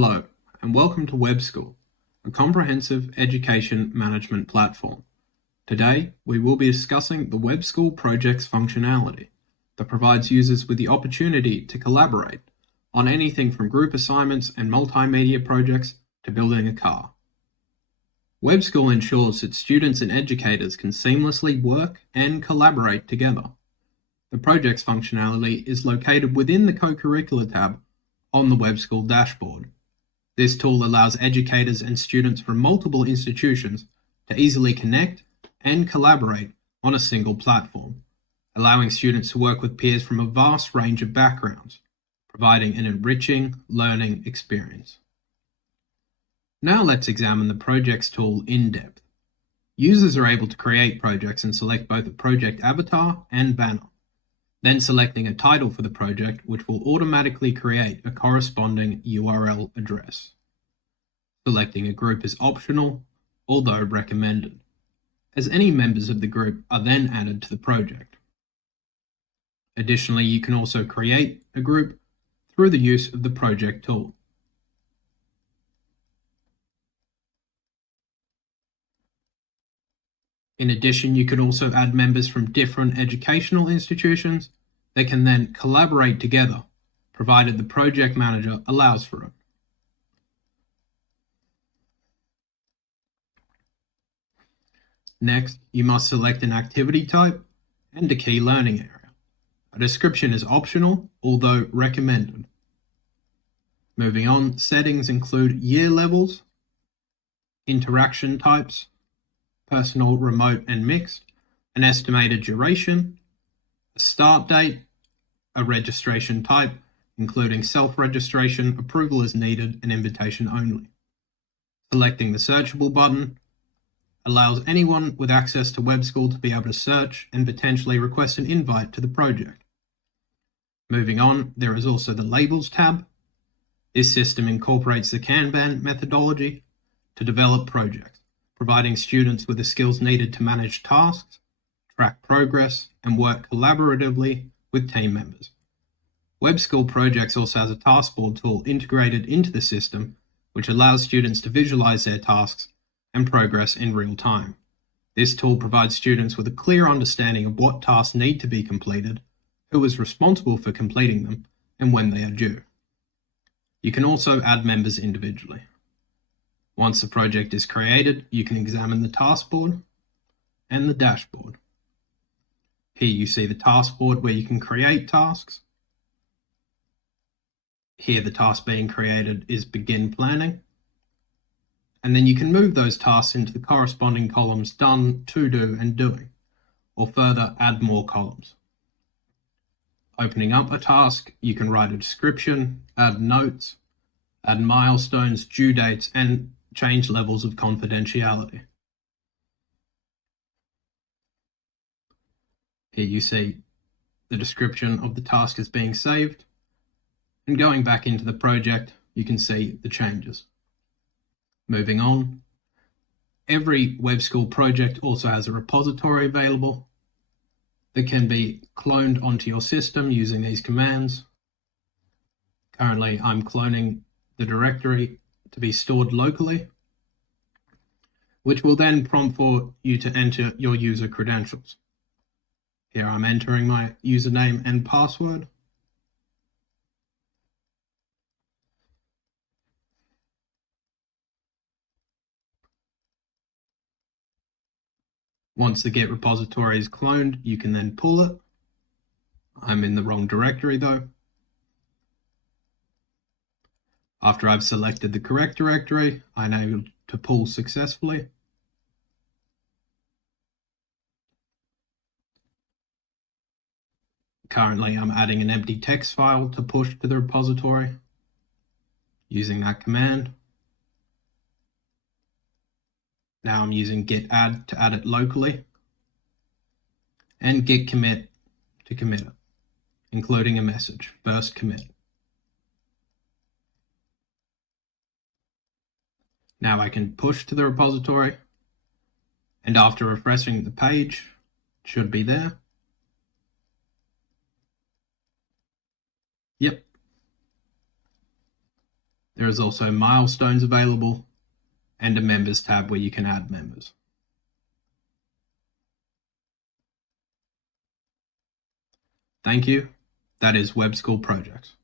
Hello, and welcome to WebSchool, a comprehensive education management platform. Today, we will be discussing the WebSchool project's functionality that provides users with the opportunity to collaborate on anything from group assignments and multimedia projects to building a car. WebSchool ensures that students and educators can seamlessly work and collaborate together. The project's functionality is located within the Co-Curricular tab on the WebSchool dashboard. This tool allows educators and students from multiple institutions to easily connect and collaborate on a single platform, allowing students to work with peers from a vast range of backgrounds, providing an enriching learning experience. Now let's examine the projects tool in depth. Users are able to create projects and select both a project avatar and banner, then selecting a title for the project, which will automatically create a corresponding URL address. Selecting a group is optional, although recommended, as any members of the group are then added to the project. Additionally, you can also create a group through the use of the project tool. In addition, you can also add members from different educational institutions that can then collaborate together, provided the project manager allows for it. Next, you must select an activity type and a key learning area. A description is optional, although recommended. Moving on, settings include year levels, interaction types, personal, remote, and mixed, an estimated duration, a start date, a registration type, including self-registration, approval is needed, and invitation only. Selecting the searchable button allows anyone with access to WebSchool to be able to search and potentially request an invite to the project. Moving on, there is also the Labels tab. This system incorporates the Kanban methodology to develop projects, providing students with the skills needed to manage tasks, track progress, and work collaboratively with team members. WebSchool Projects also has a taskboard tool integrated into the system, which allows students to visualize their tasks and progress in real time. This tool provides students with a clear understanding of what tasks need to be completed, who is responsible for completing them, and when they are due. You can also add members individually. Once the project is created, you can examine the taskboard and the dashboard. Here you see the taskboard where you can create tasks. Here the task being created is Begin Planning. And then you can move those tasks into the corresponding columns Done, To Do, and Doing, or further add more columns. Opening up a task, you can write a description, add notes, add milestones, due dates, and change levels of confidentiality. Here you see the description of the task is being saved, and going back into the project, you can see the changes. Moving on, every WebSchool project also has a repository available that can be cloned onto your system using these commands. Currently, I'm cloning the directory to be stored locally, which will then prompt for you to enter your user credentials. Here I'm entering my username and password. Once the Git repository is cloned, you can then pull it. I'm in the wrong directory though. After I've selected the correct directory, I'm able to pull successfully. Currently, I'm adding an empty text file to push to the repository using that command. Now I'm using git add to add it locally, and git commit to commit it, including a message, first commit. Now I can push to the repository, and after refreshing the page, it should be there. Yep. There is also milestones available and a members tab where you can add members. Thank you. That is WebSchool Projects.